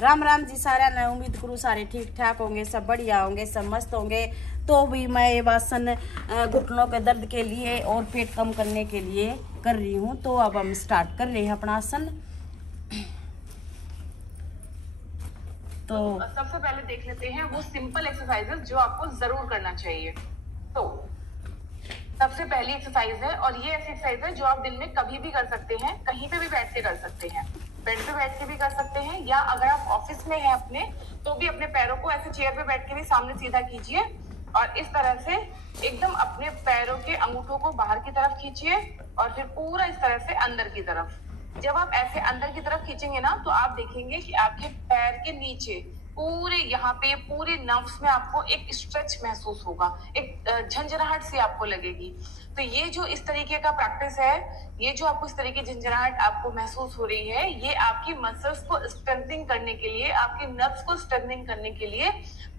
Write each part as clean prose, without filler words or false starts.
राम राम जी सारा ने। उम्मीद करूँ सारे ठीक ठाक होंगे, सब बढ़िया होंगे, सब मस्त होंगे। तो भी मैं ये आसन घुटनों के दर्द के लिए और पेट कम करने के लिए कर रही हूँ। तो अब हम स्टार्ट कर रहे हैं अपना आसन। तो सबसे पहले देख लेते हैं वो सिंपल एक्सरसाइजेस जो आपको जरूर करना चाहिए। तो सबसे पहली एक्सरसाइज है, और ये ऐसी एक्सरसाइज है जो आप दिन में कभी भी कर सकते हैं, कहीं पे भी बैठ के कर सकते हैं। बेड पे बैठ के भी कर सकते हैं, या अगर आप ऑफिस में हैं अपने, तो भी अपने पैरों को ऐसे चेयर पे बैठ के भी सामने सीधा कीजिए और इस तरह से एकदम अपने पैरों के अंगूठों को बाहर की तरफ खींचिए और फिर पूरा इस तरह से अंदर की तरफ। जब आप ऐसे अंदर की तरफ खींचेंगे ना, तो आप देखेंगे कि आपके पैर के नीचे पूरे यहाँ पे पूरे नर्व्स में आपको एक स्ट्रेच महसूस होगा, एक झंझनाहट सी आपको लगेगी। तो ये जो इस तरीके का प्रैक्टिस है, ये जो आपको इस तरीके की झंझनाहट आपको महसूस हो रही है, ये आपकी मसल्स को स्ट्रेंथनिंग करने के लिए, आपके नर्व्स को स्ट्रेंथनिंग करने के लिए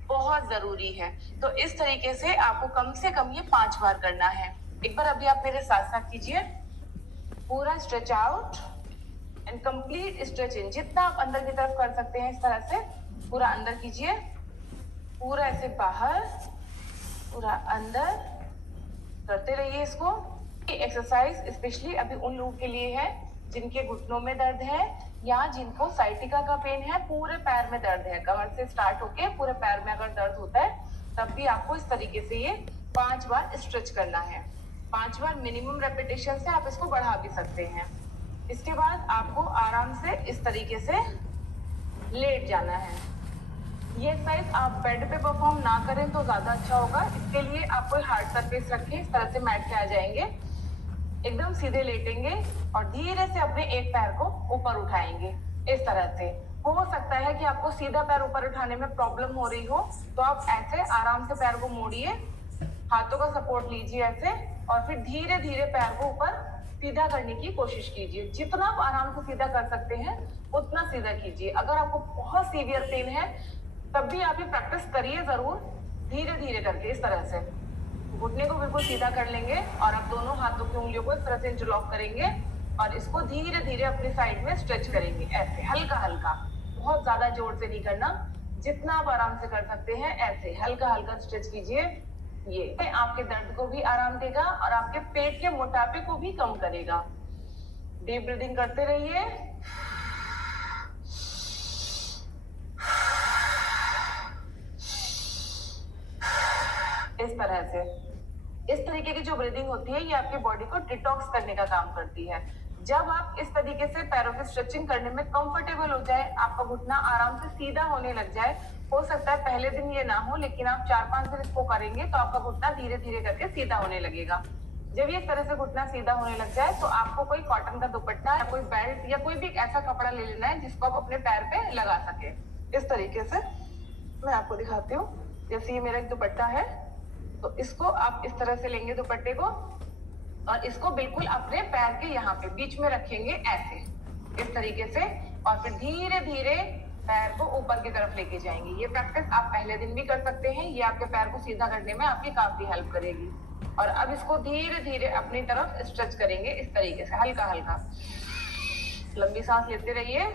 बहुत जरूरी है। तो इस तरीके से आपको कम से कम ये 5 बार करना है। एक बार अभी आप मेरे साथ साथ कीजिए। पूरा stretch out and complete stretch in. जितना आप अंदर की तरफ कर सकते हैं इस तरह से पूरा अंदर कीजिए, पूरा ऐसे बाहर, पूरा अंदर करते रहिए इसको। ये एक्सरसाइज स्पेशली अभी उन लोगों के लिए है जिनके घुटनों में दर्द है या जिनको साइटिका का पेन है, पूरे पैर में दर्द है, कमर से स्टार्ट होके पूरे पैर में अगर दर्द होता है, तब भी आपको इस तरीके से ये 5 बार स्ट्रेच करना है। 5 बार मिनिमम रेपिटेशन से आप इसको बढ़ा भी सकते हैं। इसके बाद आपको आराम से इस तरीके से लेट जाना है। ये एक्सरसाइज आप बेड पे परफॉर्म ना करें तो ज्यादा अच्छा होगा। इसके लिए आप कोई हार्ड सरफेस रखें, इस तरह से मैट पे आ जाएंगे, एकदम सीधे लेटेंगे और धीरे से अपने एक पैर को ऊपर उठाएंगे इस तरह से। हो सकता है कि आपको सीधा पैर ऊपर उठाने में प्रॉब्लम हो रही हो, तो आप ऐसे आराम से पैर को मोड़िए, हाथों का सपोर्ट लीजिए ऐसे, और फिर धीरे धीरे पैर को ऊपर सीधा करने की कोशिश कीजिए। जितना आप आराम से सीधा कर सकते हैं उतना सीधा कीजिए। अगर आपको बहुत सीवियर पेन है तब भी आप ये प्रैक्टिस करिए जरूर, धीरे धीरे करके इस तरह से। घुटने को बिल्कुल सीधा कर लेंगे और अब दोनों हाथों की उंगलियों को इस तरह से इंटरलॉक करेंगे और इसको धीरे धीरे अपनी साइड में स्ट्रेच करेंगे ऐसे हल्का हल्का, बहुत ज्यादा जोर से नहीं करना, जितना आप आराम से कर सकते हैं ऐसे हल्का हल्का स्ट्रेच कीजिए। ये आपके दर्द को भी आराम देगा और आपके पेट के मोटापे को भी कम करेगा। डीप ब्रीदिंग करते रहिए। इस तरह से, इस तरीके की जो ब्रीदिंग होती है ये आपकी बॉडी को डिटॉक्स करने का काम करती है। जब आप इस तरीके से पैरों की स्ट्रेचिंग करने में कंफर्टेबल हो जाए, आपका घुटना आराम से सीधा होने लग जाए, हो सकता है पहले दिन ये ना हो, लेकिन आप 4-5 दिन इसको करेंगे तो आपका घुटना धीरे धीरे करके सीधा होने लगेगा। जब ये इस तरह से घुटना सीधा होने लग जाए तो आपको कोई कॉटन का दुपट्टा या कोई बेल्ट या कोई भी ऐसा कपड़ा ले लेना है जिसको आप अपने पैर पे लगा सके। इस तरीके से मैं आपको दिखाती हूँ। जैसे ये मेरा एक दुपट्टा है, तो इसको आप इस तरह से लेंगे दुपट्टे को और इसको बिल्कुल अपने पैर के यहाँ पे बीच में रखेंगे ऐसे इस तरीके से, और फिर धीरे धीरे पैर को ऊपर की तरफ लेके जाएंगे। ये प्रैक्टिस आप पहले दिन भी कर सकते हैं, ये आपके पैर को सीधा करने में आपकी काफी हेल्प करेगी। और अब इसको धीरे धीरे अपनी तरफ स्ट्रेच करेंगे इस तरीके से हल्का हल्का। लंबी सांस लेते रहिए।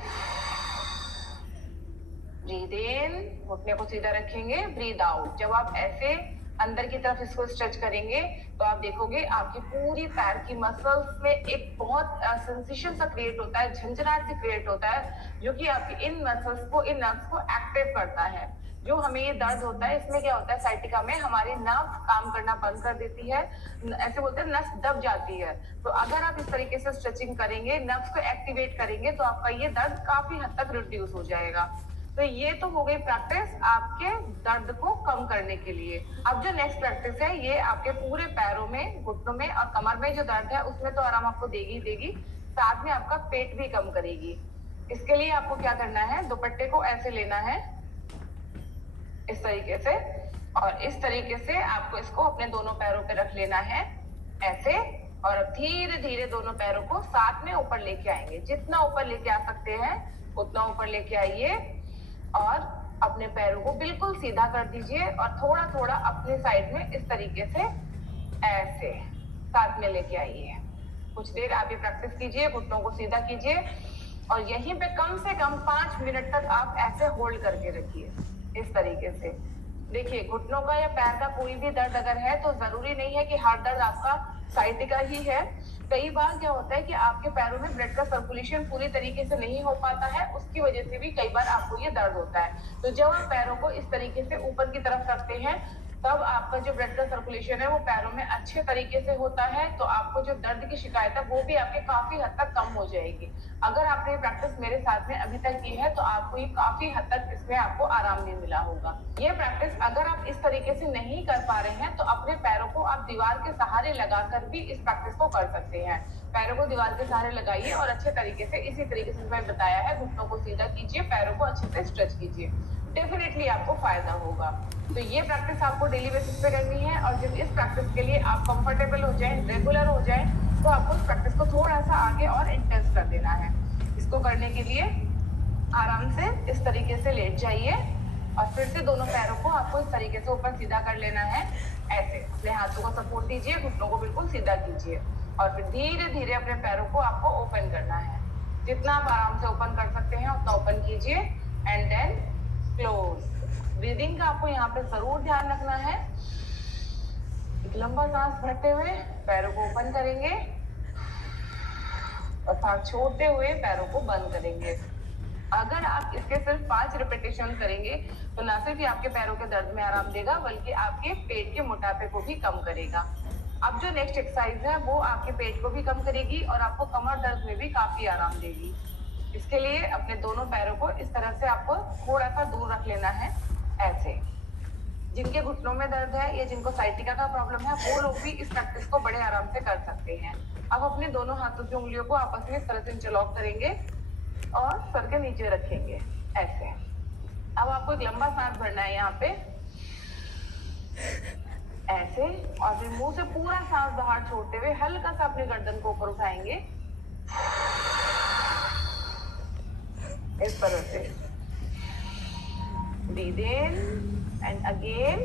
ब्रीद इन, घुटने को सीधा रखेंगे, ब्रीद आउट। जब आप ऐसे अंदर की तरफ इसको स्ट्रेच करेंगे तो आप देखोगे आपकी पूरी पैर की मसल्स में एक बहुत सेंसेशन सा क्रिएट होता है, झंझनाहट से क्रिएट होता है, जो कि आपकी इन मसल्स को, इन नर्व्स को एक्टिव करता है। जो हमें ये दर्द होता है, इसमें क्या होता है, साइटिका में हमारी नर्व काम करना बंद कर देती है, ऐसे बोलते हैं नस दब जाती है। तो अगर आप इस तरीके से स्ट्रेचिंग करेंगे, नर्व्स को एक्टिवेट करेंगे, तो आपका ये दर्द काफी हद तक रिड्यूस हो जाएगा। तो ये तो हो गई प्रैक्टिस आपके दर्द को कम करने के लिए। अब जो नेक्स्ट प्रैक्टिस है, ये आपके पूरे पैरों में, घुटनों में और कमर में जो दर्द है उसमें तो आराम आपको देगी देगी, साथ में आपका पेट भी कम करेगी। इसके लिए आपको क्या करना है, दुपट्टे को ऐसे लेना है इस तरीके से, और इस तरीके से आपको इसको अपने दोनों पैरों पे रख लेना है ऐसे, और अब धीरे धीरे दोनों पैरों को साथ में ऊपर लेके आएंगे। जितना ऊपर लेके आ सकते हैं उतना ऊपर लेके आइए और अपने पैरों को बिल्कुल सीधा कर दीजिए और थोड़ा थोड़ा अपने साइड में इस तरीके से ऐसे साथ में लेके आइए। कुछ देर आप ये प्रैक्टिस कीजिए, घुटनों को सीधा कीजिए और यहीं पे कम से कम 5 मिनट तक आप ऐसे होल्ड करके रखिए इस तरीके से। देखिए घुटनों का या पैर का कोई भी दर्द अगर है तो जरूरी नहीं है कि हर दर्द आपका साइटिका ही है। कई बार क्या होता है कि आपके पैरों में ब्लड का सर्कुलेशन पूरी तरीके से नहीं हो पाता है, उसकी वजह से भी कई बार आपको ये दर्द होता है। तो जब आप पैरों को इस तरीके से ऊपर की तरफ करते हैं तब आपका जो ब्लड का सर्कुलेशन है वो पैरों में अच्छे तरीके से होता है, तो आपको जो दर्द की शिकायत है वो भी आपके काफी हद तक कम हो जाएगी। अगर आपने ये प्रैक्टिस मेरे साथ में अभी तक की है तो आपको ये काफी हद तक इसमें आपको आराम भी मिला होगा। ये प्रैक्टिस अगर आप इस तरीके से नहीं कर पा रहे हैं तो अपने पैरों को आप दीवार के सहारे लगाकर भी इस प्रैक्टिस को कर सकते हैं। पैरों को दीवार के सहारे लगाइए और अच्छे तरीके से इसी तरीके से मैंने बताया है, घुटनों को सीधा कीजिए, पैरों को अच्छे से स्ट्रेच कीजिए, डेफिनेटली आपको फायदा होगा। तो ये प्रैक्टिस आपको डेली बेसिस पे करनी है और जब इस प्रैक्टिस के लिए आप कंफर्टेबल हो जाएं, रेगुलर हो जाएं, तो आपको इस प्रैक्टिस को थोड़ा सा आगे और इंटेंस कर देना है। इसको करने के लिए आराम से इस तरीके से लेट जाइए और फिर से दोनों पैरों को आपको इस तरीके से ऊपर सीधा कर लेना है। ऐसे अपने हाथों को सपोर्ट दीजिए, घुटनों को बिल्कुल सीधा कीजिए और फिर धीरे धीरे अपने पैरों को आपको ओपन करना है। जितना आप आराम से ओपन कर सकते हैं उतना ओपन कीजिए एंड देन क्लोज। ब्रीदिंग का आपको यहाँ पे जरूर ध्यान रखना है। एक लंबा सांस भरते हुए पैरों को ओपन करेंगे और सांस छोड़ते हुए पैरों को बंद करेंगे। अगर आप इसके सिर्फ 5 रिपीटेशन करेंगे तो ना सिर्फ ये आपके पैरों के दर्द में आराम देगा बल्कि आपके पेट के मोटापे को भी कम करेगा। अब जो नेक्स्ट एक्सरसाइज है वो आपके पेट को भी कम करेगी और आपको कमर दर्द में भी काफी आराम देगी। इसके लिए अपने दोनों पैरों को इस तरह से आपको थोड़ा सा दूर रख लेना है। ऐसे जिनके घुटनों में दर्द है या जिनको साइटिका का प्रॉब्लम है वो लोग भी इस प्रैक्टिस को बड़े आराम से कर सकते हैं। अब अपने दोनों हाथों की उंगलियों को आपस में इस तरह से इंटरलॉक करेंगे और सर के नीचे रखेंगे ऐसे। अब आपको एक लंबा सांस भरना है यहाँ पे ऐसे और फिर मुंह से पूरा सांस बाहर छोड़ते हुए हल्का सा अपने गर्दन को ऊपर उठाएंगे इस तरह से। Breathe in and again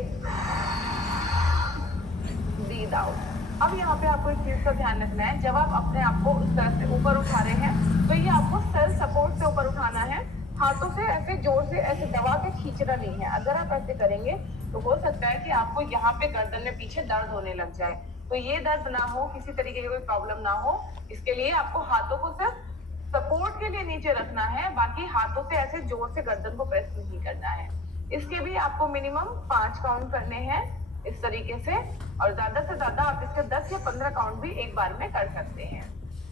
breathe out। अब यहाँ पे आपको एक चीज का ध्यान रखना है, जब आप अपने आप को उस तरह से ऊपर उठा रहे हैं तो ये आपको सेल्फ सपोर्ट से ऊपर उठाना है। हाथों से ऐसे जोर से ऐसे दबा के खींचना नहीं है। अगर आप ऐसे करेंगे तो हो सकता है कि आपको यहाँ पे गर्दन में पीछे दर्द होने लग जाए। तो ये दर्द ना हो, किसी तरीके की कोई प्रॉब्लम ना हो, इसके लिए आपको हाथों को सिर्फ सपोर्ट के लिए नीचे रखना है, बाकी हाथों से ऐसे जोर से गर्दन को प्रेस नहीं करना है। इसके भी आपको मिनिमम 5 काउंट करने हैं इस तरीके से और ज्यादा से ज्यादा आप इसके 10 या 15 काउंट भी एक बार में कर सकते हैं।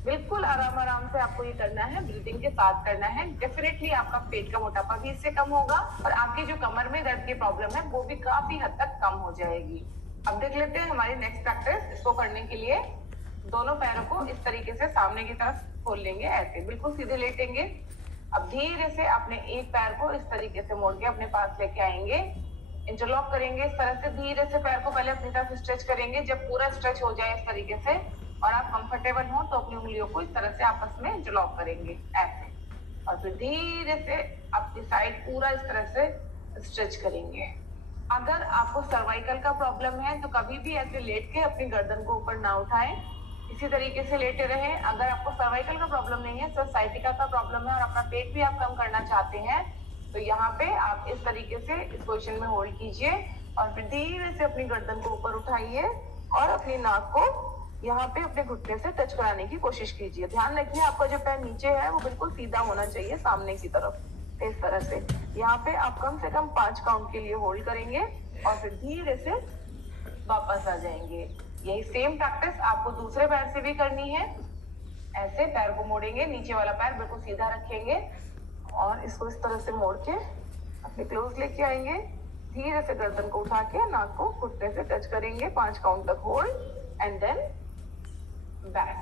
बिल्कुल आराम आराम से आपको ये करना है, ब्रीदिंग के साथ करना है। डेफिनेटली आपका पेट का मोटापा भी इससे कम होगा और आपकी जो कमर में दर्द की प्रॉब्लम है वो भी काफी हद तक कम हो जाएगी। अब देख लेते हैं हमारी नेक्स्ट प्रैक्टिस। इसको करने के लिए दोनों पैरों को इस तरीके से सामने की तरफ खोल लेंगे, ऐसे बिल्कुल सीधे लेटेंगे। अब धीरे से अपने एक पैर को इस तरीके से मोड़ के अपने पास लेके आएंगे, इंटरलॉक करेंगे इस तरह से। धीरे से पैर को पहले अपनी तरफ स्ट्रेच करेंगे। जब पूरा स्ट्रेच हो जाए इस तरीके से और आप कंफर्टेबल हो तो अपनी उंगलियों को इस तरह से आपस में इंटरलॉक करेंगे ऐसे और फिर धीरे से अपनी साइड पूरा इस तरह से स्ट्रेच करेंगे। अगर आपको सर्वाइकल का प्रॉब्लम है तो कभी भी ऐसे लेट के अपनी गर्दन को ऊपर ना उठाएं, इसी तरीके से लेटे रहें। अगर आपको सर्वाइकल का प्रॉब्लम नहीं है, सिर्फ साइटिका का प्रॉब्लम है और अपना पेट भी आप कम करना चाहते हैं तो यहाँ पे आप इस तरीके से इस पोजीशन में होल्ड कीजिए और फिर धीरे से अपनी गर्दन को ऊपर उठाइए और अपनी नाक को यहाँ पे अपने घुटने से टच कराने की कोशिश कीजिए। ध्यान रखिए आपका जो पैर नीचे है वो बिल्कुल सीधा होना चाहिए सामने की तरफ, इस तरह से। यहाँ पे आप कम से कम 5 काउंट के लिए होल्ड करेंगे और फिर धीरे से वापस आ जाएंगे। यही सेम प्रैक्टिस आपको दूसरे पैर से भी करनी है। ऐसे पैर को मोड़ेंगे, नीचे वाला पैर बिल्कुल सीधा रखेंगे और इसको इस तरह से मोड़ के अपने क्लोज लेके आएंगे। धीरे से गर्दन को उठा के नाक को घुटने से टच करेंगे, 5 काउंट तक hold and then back.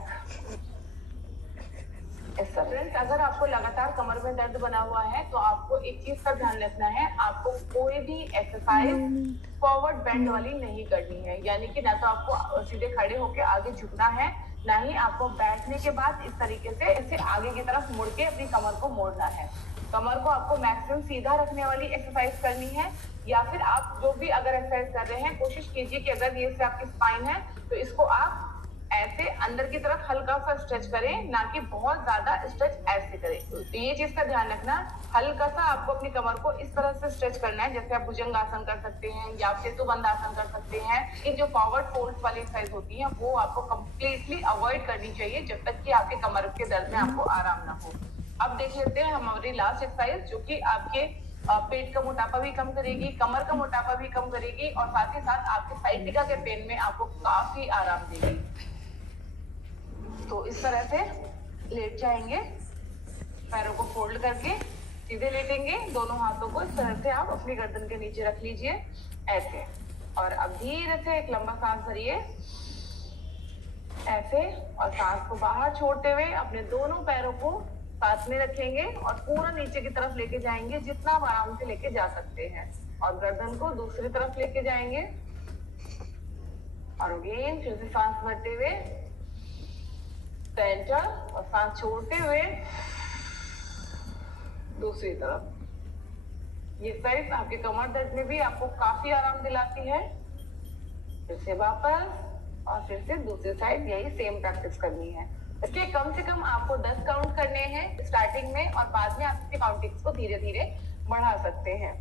Friends, अगर आपको लगातार कमर में दर्द बना हुआ है तो आपको एक चीज का ध्यान रखना है, आपको कोई भी एक्सरसाइज फॉरवर्ड बेंड वाली नहीं करनी है। यानी कि ना तो आपको सीधे खड़े होकर आगे झुकना है, ना ही आपको बैठने के बाद इस तरीके से इसे आगे की तरफ मुड़ के अपनी कमर को मोड़ना है। कमर को आपको मैक्सिमम सीधा रखने वाली एक्सरसाइज करनी है, या फिर आप जो भी अगर एक्सरसाइज कर रहे हैं कोशिश कीजिए कि अगर ये से आपकी स्पाइन है तो इसको आप ऐसे अंदर की तरफ हल्का सा स्ट्रेच करें, ना कि बहुत ज्यादा स्ट्रेच ऐसे करें। तो ये चीज का ध्यान रखना, हल्का सा आपको अपनी कमर को इस तरह से स्ट्रेच करना है, जैसे आप भुजंग आसन कर सकते हैं या सेतुबंद आसन कर सकते हैं। ये जो फॉरवर्ड फोल्ड वाली एक्सरसाइज होती है वो आपको कंप्लीटली अवॉइड करनी चाहिए जब तक कि आपके कमर के दर्द में आपको आराम ना हो। अब देख लेते हैं हमारी लास्ट एक्सरसाइज, जो कि आपके पेट का मोटापा भी कम करेगी, कमर का मोटापा भी कम करेगी और साथ ही साथ आपके साइटिका के पेन में आपको काफी आराम देगी। तो इस तरह से लेट जाएंगे, पैरों को फोल्ड करके सीधे लेटेंगे, दोनों हाथों को इस तरह से आप अपनी गर्दन के नीचे रख लीजिए ऐसे। और अब धीरे से एक लंबा सांस भरिए ऐसे, और सांस को बाहर छोड़ते हुए अपने दोनों पैरों को साथ में रखेंगे और पूरा नीचे की तरफ लेके जाएंगे, जितना आप आराम से लेके जा सकते हैं। और गर्दन को दूसरी तरफ लेके जाएंगे और अगेन फिर से सांस भरते हुए सेंटर, और सांस छोड़ते हुए दूसरी तरफ। ये एक्सरसाइज आपके कमर दर्द में भी आपको काफी आराम दिलाती है। फिर से वापस और फिर से दूसरी साइड, यही सेम प्रैक्टिस करनी है। इसके कम से कम आपको 10 काउंट करने हैं स्टार्टिंग में, और बाद में आप इसके काउंटिंग्स को धीरे धीरे बढ़ा सकते हैं।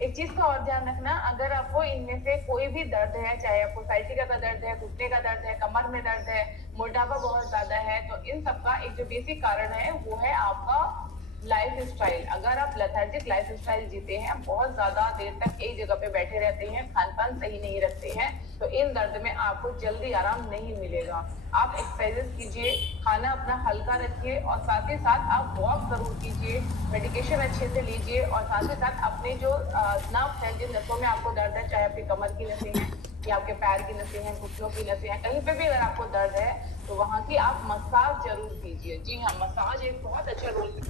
एक चीज का और ध्यान रखना, अगर आपको इनमें से कोई भी दर्द है, चाहे आपको साइटिका का दर्द है, घुटने का दर्द है, कमर में दर्द है, मोटापा बहुत ज्यादा है, तो इन सबका एक जो बेसिक कारण है वो है आपका लाइफ स्टाइल। अगर आप लेथार्जिक लाइफ स्टाइल जीते हैं, बहुत ज्यादा देर तक एक जगह पे बैठे रहते हैं, खान पान सही नहीं रखते हैं, तो इन दर्द में आपको जल्दी आराम नहीं मिलेगा। आप एक्सरसाइजेस कीजिए, खाना अपना हल्का रखिए और साथ ही साथ आप वॉक जरूर कीजिए, मेडिकेशन अच्छे से लीजिए और साथ ही साथ अपने जो नर्व्स हैं, जिन नसों में आपको दर्द है, चाहे आपकी कमर की नसें हैं या आपके पैर की नसें हैं, घुटनों की नसें हैं, कहीं पे भी अगर आपको दर्द है तो वहाँ की आप मसाज जरूर कीजिए। जी हाँ, मसाज एक बहुत अच्छा रोल।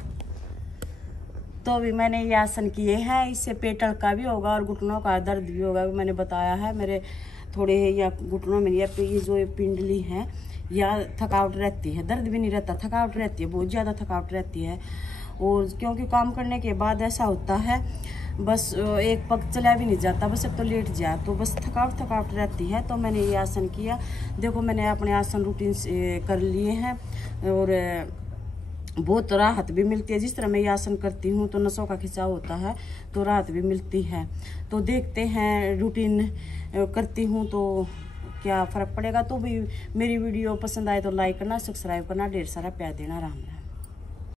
तो अभी मैंने ये आसन किए हैं, इससे पेट का भी होगा और घुटनों का दर्द भी होगा। मैंने बताया है मेरे थोड़े या घुटनों में ये जो पिंडली है या थकावट रहती है, दर्द भी नहीं रहता, थकावट रहती है, बहुत ज़्यादा थकावट रहती है। और क्योंकि काम करने के बाद ऐसा होता है बस एक पग चला भी नहीं जाता, बस अब तो लेट जा, तो बस थकावट रहती है। तो मैंने ये आसन किया, देखो मैंने अपने आसन रूटीन से कर लिए हैं और बहुत राहत भी मिलती है। जिस तरह मैं ये आसन करती हूँ तो नसों का खिंचाव होता है तो राहत भी मिलती है। तो देखते हैं रूटीन करती हूँ तो क्या फ़र्क पड़ेगा। तो भी मेरी वीडियो पसंद आए तो लाइक करना, सब्सक्राइब करना, ढेर सारा प्यार देना। राम राम।